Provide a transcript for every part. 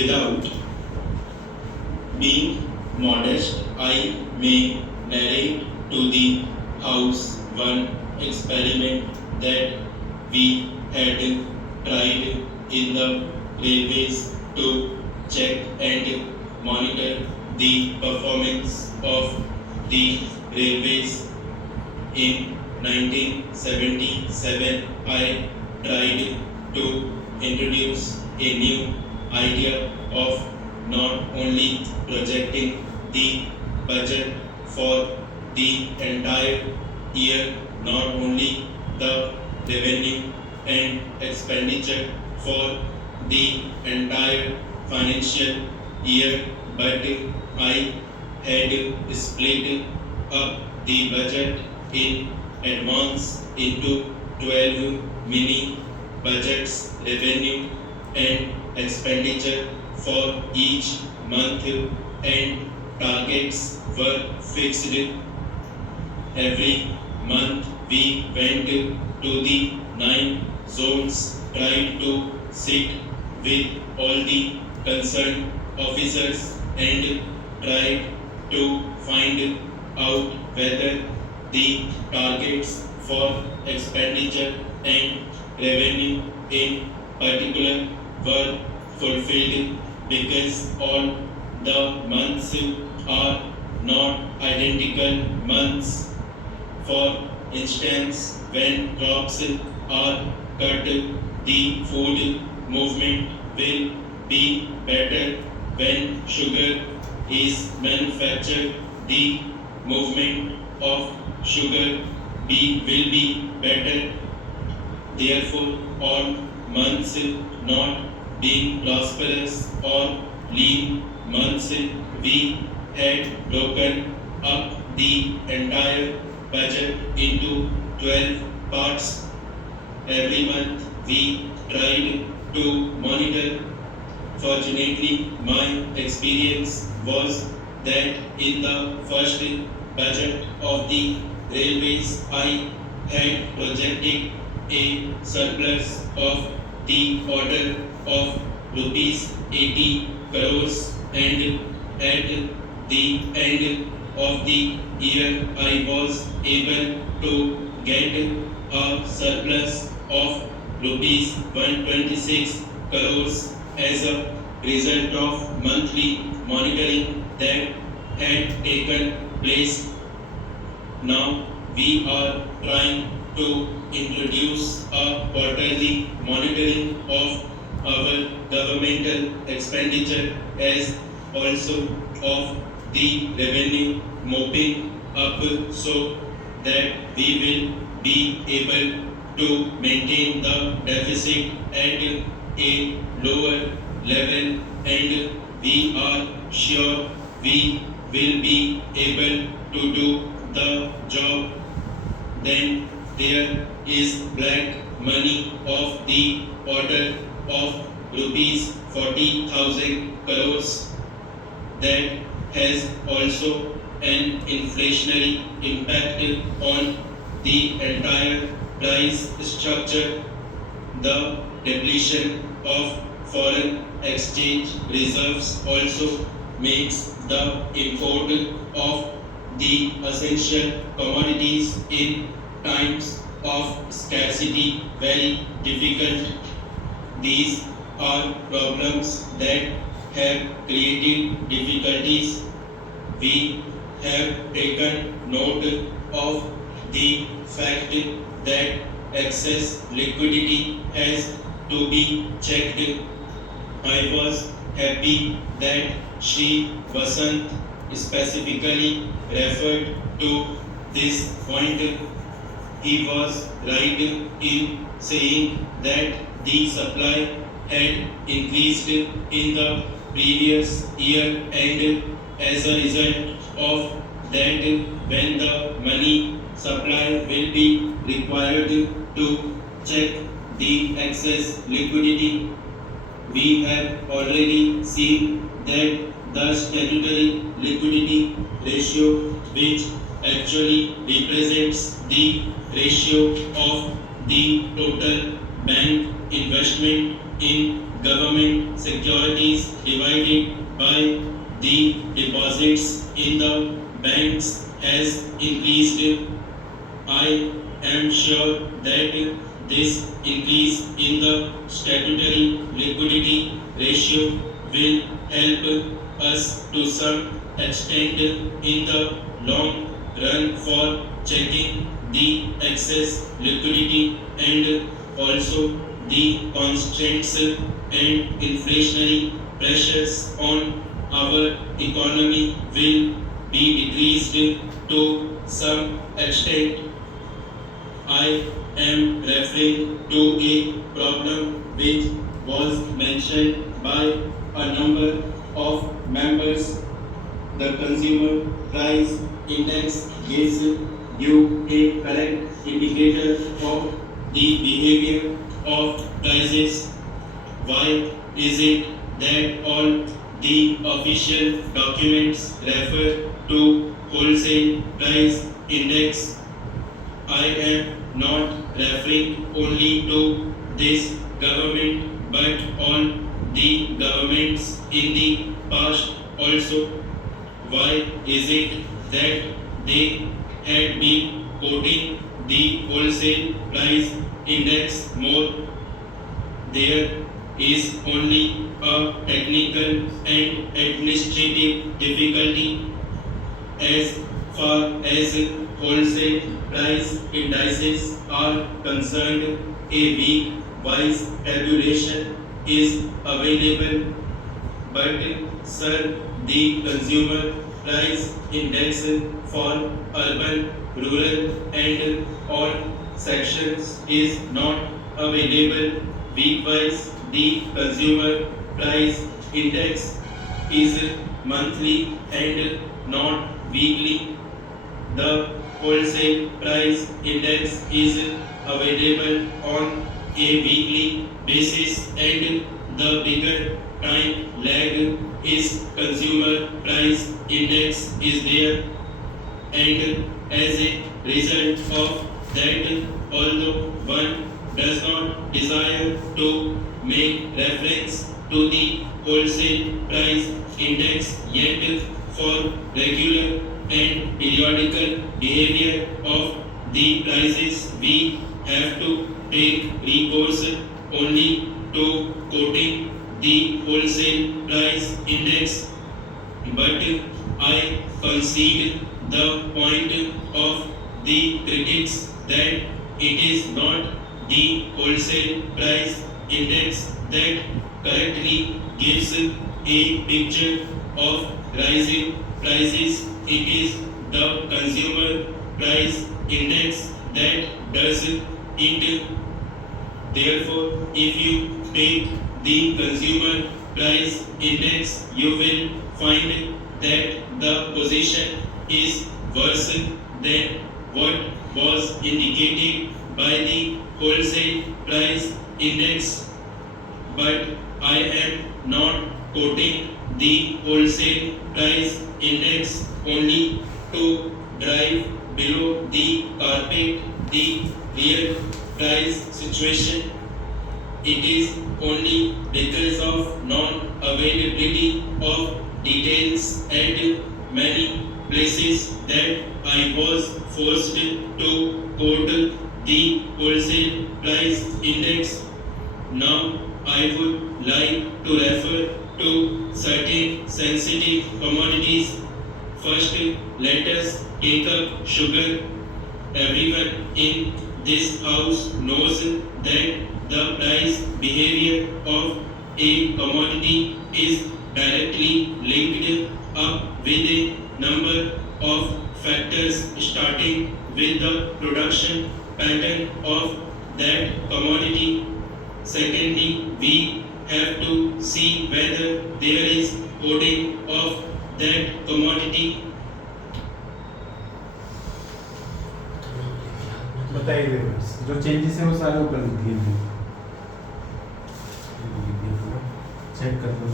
Without being modest, I may narrate to the House one experiment that we had tried in the railways to check and monitor the performance of the railways. In 1977, I tried to introduce a new idea of not only projecting the budget for the entire year, not only the revenue and expenditure for the entire financial year, but I had split up the budget in advance into 12 mini budgets, revenue and expenditure for each month, and targets were fixed. Every month we went to the 9 zones, tried to sit with all the concerned officers and tried to find out whether the targets for expenditure and revenue in particular were fulfilled, because all the months are not identical months. For instance, when crops are cut, the food movement will be better. When sugar is manufactured, the movement of sugar will be better. Therefore, all months not being prosperous or lean months, we had broken up the entire budget into 12 parts. Every month we tried to monitor. Fortunately, my experience was that in the first budget of the railways, I had projected a surplus of the order of rupees 80 crores, and at the end of the year I was able to get a surplus of rupees 126 crores as a result of monthly monitoring that had taken place. Now we are trying to introduce a quarterly monitoring of our governmental expenditure as also of the revenue mopping up, so that we will be able to maintain the deficit at a lower level, and we are sure we will be able to do the job. Then there is black money of the order of rupees 40,000 crores that has also an inflationary impact on the entire price structure. The depletion of foreign exchange reserves also makes the import of the essential commodities in times of scarcity very difficult. These are problems that have created difficulties. We have taken note of the fact that excess liquidity has to be checked. I was happy that Shri Vasant specifically referred to this point. He was right in saying that the supply had increased in the previous year, and as a result of that, when the money supply will be required to check the excess liquidity, we have already seen that the statutory liquidity ratio, which actually represents the ratio of the total bank investment in government securities divided by the deposits in the banks has increased. I am sure that this increase in the statutory liquidity ratio will help us to some extent in the long run for checking the excess liquidity and also the constraints and inflationary pressures on our economy will be decreased to some extent. I am referring to a problem which was mentioned by a number of members. The consumer price index gives you a correct indicator of the behavior of prices. Why is it that all the official documents refer to wholesale price index? I am not referring only to this government but all the governments in the past also. Why is it that they had been quoting the wholesale price index more? There is only a technical and administrative difficulty as far as wholesale price indices are concerned. A week-wise tabulation is available, but sir, the consumer price index for urban, rural, and all sections is not available week-wise. The consumer price index is monthly and not weekly. The wholesale price index is available on a weekly basis and the bigger time lag is consumer price index is there, and as a result of that, although one does not desire to make reference to the wholesale price index, yet for regular and periodical behavior of the prices we have to take recourse only to quoting the wholesale price index. But I concede the point of the critics that it is not the wholesale price index that correctly gives a picture of rising prices. It is the consumer price index that does it. Therefore, if you take the consumer price index, you will find that the position is worse than what was indicated by the wholesale price index. But I am not quoting the wholesale price index only to drive below the carpet the real price situation. It is only because of non-availability of details at many places that I was forced to quote the wholesale price index. Now I would like to refer to certain sensitive commodities. First, let us take up sugar. Everyone in this house knows that the price behavior of a commodity is directly linked up with a number of factors, starting with the production pattern of that commodity. Secondly, we have to see whether there is coding of that commodity. बताइए जो changes है वो सारे ऊपर लिख दिए check कर लो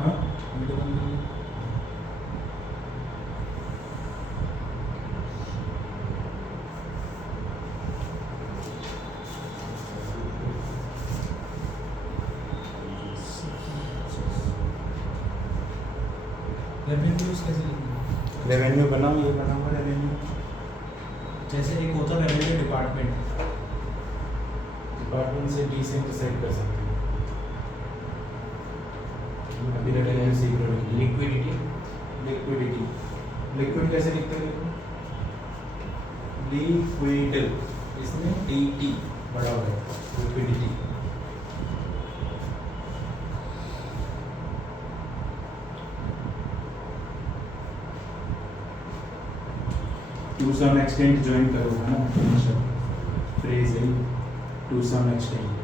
हाँ रेवेन्यूज कैसे लिखना? रेवेन्यू बनाओ, ये बनाओ रेवेन्यू। जैसे एक होता है रेवेन्यू डिपार्टमेंट, डिपार्टमेंट से डी से इंटरसेक्ट कर सकते हो। अभी revenue secret liquidity, liquidity. Liquid कैसे लिखते हैं? लिक्विड, इसमें टी टी बड़ा हुआ है, liquidity. To some extent join करो है ना, फ्रेज है टू सम एक्सटेंट।